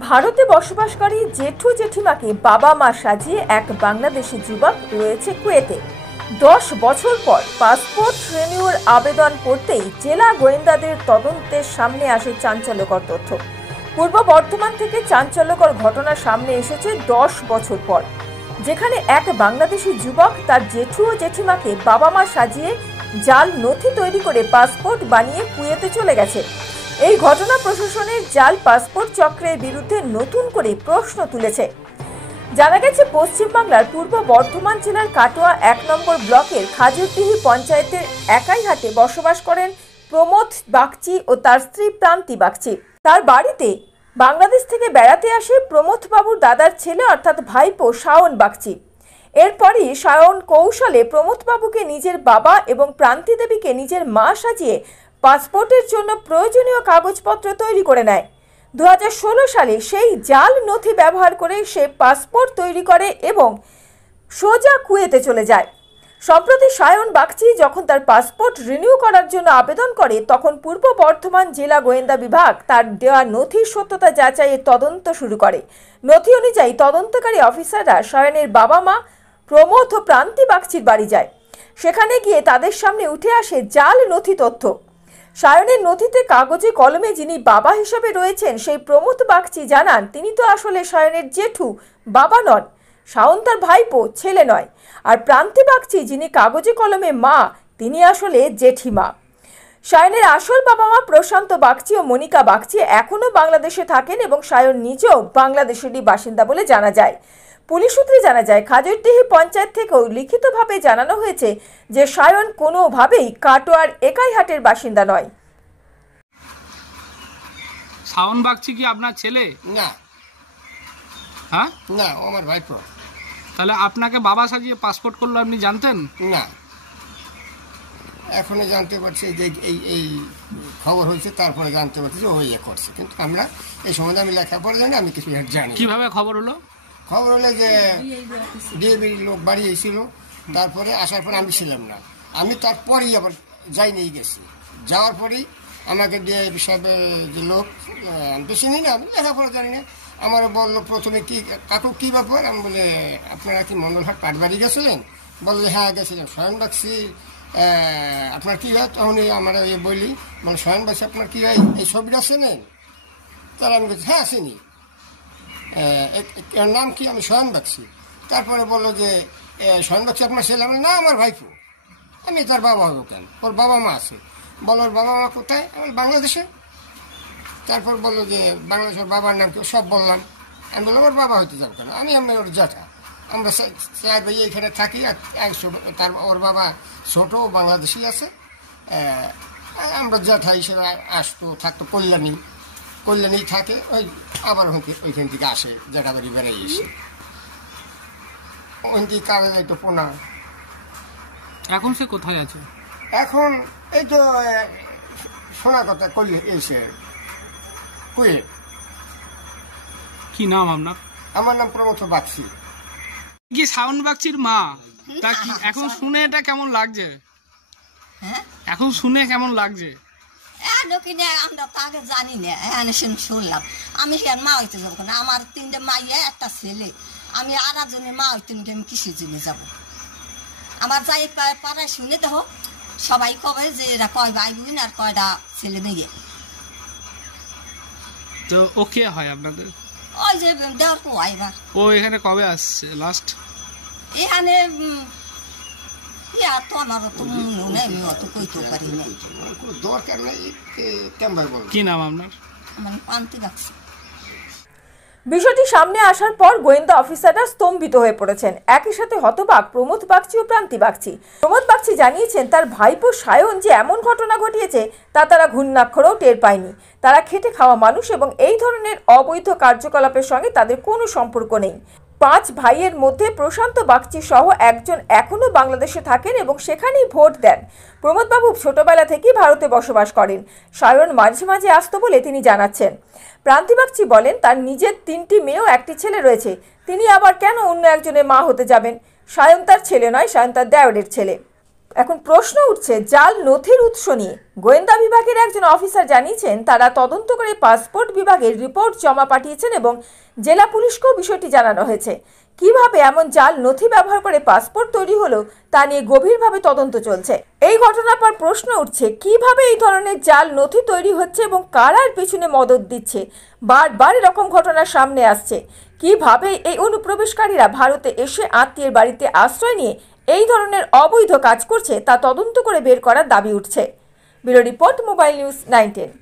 ভারতে বসবাসকারী জেঠু জেঠিমাকে বাবা মা সাজিয়ে এক বাংলাদেশি যুবক রয়েছে কুয়েতে। 10 বছর পর পাসপোর্ট রিনিউর আবেদন করতেই জেলা গোয়েন্দাদের তদন্তের সামনে আসে চাঞ্চল্যকর তথ্য। পূর্ব বর্ধমান থেকে চাঞ্চল্যকর ঘটনা সামনে এসেছে 10 বছর পর, যেখানে এক বাংলাদেশি যুবক তার জেঠু ও জেঠিমাকে বাবা মা সাজিয়ে জাল নথি তৈরি করে পাসপোর্ট বানিয়ে কুয়েতে চলে গেছে। এই ঘটনা প্রশাসনের জাল পাসপোর্ট চক্রের বিরুদ্ধে নতুন করে প্রশ্ন তুলেছে। জানা গেছে, পশ্চিমবাংলার পূর্ব বর্ধমান জেলার কাটোয়া 1 নম্বর ব্লকের খাজুরডিহি পঞ্চায়েতের একাইহাটে বসবাস করেন প্রমথ বাগচি ও তার স্ত্রী প্রান্তি বাগচি। তার বাড়িতে বাংলাদেশ থেকে বেড়াতে আসে প্রমথ বাবুর দাদার ছেলে অর্থাৎ ভাইপো শাওন বাগচি। এরপরই শাওন কৌশলে প্রমথ বাবুকে নিজের বাবা এবং প্রান্তি দেবীকে নিজের মা সাজিয়ে পাসপোর্টের জন্য প্রয়োজনীয় কাগজপত্র তৈরি করে নেয়। 2016 সালে সেই জাল নথি ব্যবহার করে সে পাসপোর্ট তৈরি করে এবং সোজা কুয়েতে চলে যায়। সম্প্রতি শাওন বাগচি যখন তার পাসপোর্ট রিনিউ করার জন্য আবেদন করে, তখন পূর্ব বর্ধমান জেলা গোয়েন্দা বিভাগ তার দেওয়া নথির সত্যতা যাচাইয়ের তদন্ত শুরু করে। নথি অনুযায়ী তদন্তকারী অফিসাররা শাওনের বাবা মা প্রমথ ও প্রান্তি বাগচির বাড়ি যায়। সেখানে গিয়ে তাদের সামনে উঠে আসে জাল নথি তথ্য। শাওনের নথিতে কাগজে কলমে যিনি বাবা হিসেবে রয়েছেন সেই প্রমথ বাগচি জানান, তিনি তো আসলে শাওনের জেঠু, বাবা নন। শাওন তার ভাইপো, ছেলে নয়। আর প্রান্তি বাগচি যিনি কাগজে কলমে মা, তিনি আসলে জেঠিমা। শাওনের আসল বাবা মা প্রশান্ত বাগচি ও মনিকা বাগচি এখনও বাংলাদেশে থাকেন এবং শাওন নিজেও বাংলাদেশেরই বাসিন্দা বলে জানা যায়। পুলিশ সূত্রে জানা যায়, খাজুরডিহি পঞ্চায়েত থেকেও লিখিতভাবে জানানো হয়েছে যে শাওন কোনোভাবেই কাটোয়ার একাইহাটের বাসিন্দা নয়। শাওন বাগচি কি আপনার ছেলে? না। হ্যাঁ? না, ও আমার ভাইপো। তাহলে আপনাকে বাবা সাজিয়ে পাসপোর্ট করলো, আপনি জানতেন না? এখনই জানতে পারছি যে এই খবর হয়েছে, তারপরে জানতে পারছি যে ও ইয়ে করছে, কিন্তু আমরা এই সম্বন্ধে আমি লেখাপড়া জানি, আমি কিছু জানি। কিভাবে খবর হলো? খবর হলে যে ডিএবির লোক বাড়ি এসেছিল, তারপরে আসার পরে আমি ছিলাম না, আমি তারপরেই আবার যাইনি, গেছি। যাওয়ার পরেই আমাকে ডিএবি সাহেবের যে লোক, আমি চিনি না, আমি লেখাপড়া জানি না, আমার বললো প্রথমে কি কাকু কী ব্যাপার, আমি বলে আপনারা কি মন্ডলহাট পাটবাড়ি গেছিলেন? বললে হ্যাঁ গেছিলেন। শাওন বাগচি আপনার কী হয়? তখন আমরা বলি, মানে শাওন বাগচি আপনার কী হয়, এই ছবিটা চেনেন? তাহলে আমি বলছি হ্যাঁ চিনি। এর নাম কি? আমি শাওন বাগচি। তারপরে বললো যে শাওন বাগচি আপনার ছেলে? আমি না, আমার ভাইপো। আমি তার বাবা হবো কেন? ওর বাবা মা আছে। বলো ওর বাবা মা কোথায়? আমি বাংলাদেশে। তারপর বললো যে বাংলাদেশের বাবার নাম কি? সব বললাম। আমি বললাম ওর বাবা হইতে যাবো কেন? আমি ওর জ্যাঠা, আমরা 4 ভাই এখানে থাকি। আর তার ওর বাবা ছোটো বাংলাদেশি আছে, আমরা জ্যাঠা হিসেবে আসতো, থাকতো কল্যাণী থাকে, ওই আবার ওইখান থেকে আসে, জ্যাঠা বাড়ি বেড়াই এসে ওইখান থেকে কাজে যাইতো পোনা। এখন সে কোথায় আছে? এখন এই তো শোনা কথা করলে এসে কুয়ে। কি নাম আপনার? আমার নাম প্রমথ বাগচি। কি শাওন বাগচির মা? তা কি এখন শুনে এটা কেমন লাগছে? এখন শুনে কেমন লাগছে? আমরা তো আগে জানি না, শুনলাম। আমি মা হইতে যাবো না, আমার 3টে মাইয়া, একটা ছেলে। আমি আর একজনের মা হইতে আমি কিসের জন্য যাবো? আমার যাই পাড়ায় শুনে দেখো, সবাই কবে যে এরা কয় ভাই বোন আর কয়টা ছেলে মেয়ে। তো ও কে হয় আপনাদের? ওই যে দেওয়ার পো এবার। ও এখানে কবে আসছে লাস্ট? এখানে তো আমারও তো মনে নেই, আমি অত কইতে পারি না। কি নাম আপনার? আমার প্রান্তি বাগচি। বিষয়টি সামনে আসার পর গোয়েন্দা অফিসাররা স্তম্ভিত হয়ে পড়েছেন। একই সাথে হতবাক প্রমথ বাগচি ও প্রান্তি বাগচি। প্রমথ বাগচি জানিয়েছেন, তার ভাইপো শাওন যে এমন ঘটনা ঘটিয়েছে তা তারা ঘূর্ণাক্ষরেও টের পায়নি। তারা খেটে খাওয়া মানুষ এবং এই ধরনের অবৈধ কার্যকলাপের সঙ্গে তাদের কোনো সম্পর্ক নেই। 5 ভাইয়ের মধ্যে প্রশান্ত বাগচি সহ একজন এখনও বাংলাদেশে থাকেন এবং সেখানেই ভোট দেন। প্রমথ বাবু ছোটবেলা থেকেই ভারতে বসবাস করেন। শাওন মাঝে মাঝে আসতো বলে তিনি জানাচ্ছেন। প্রান্তি বাগচি বলেন, তার নিজের 3টি মেয়ে ও 1টি ছেলে রয়েছে, তিনি আবার কেন অন্য একজনের মা হতে যাবেন? শাওন তার ছেলে নয়, শাওন তার দেওরের ছেলে। এখন প্রশ্ন উঠছে জাল নথির উৎস নিয়ে। গোয়েন্দা বিভাগের একজন অফিসার জানিয়েছেন তারা তদন্ত করে পাসপোর্ট বিভাগের রিপোর্ট জমা পাঠিয়েছেন এবং জেলা পুলিশকেও বিষয়টি জানানো হয়েছে। কিভাবে এমন জাল নথি ব্যবহার করে পাসপোর্ট তৈরি হলো তা নিয়ে গভীরভাবে তদন্ত চলছে। এই ঘটনার পর প্রশ্ন উঠছে কিভাবে এই ধরনের জাল নথি তৈরি হচ্ছে এবং কারার পেছনে মদদ দিচ্ছে। বারবার এরকম ঘটনা সামনে আসছে। কিভাবে এই অনুপ্রবেশকারীরা ভারতে এসে আত্মীয়ের বাড়িতে আশ্রয় নিয়ে এই ধরনের অবৈধ কাজ করছে তা তদন্ত করে বের করার দাবি উঠছে। Bureau report, mobile news 910।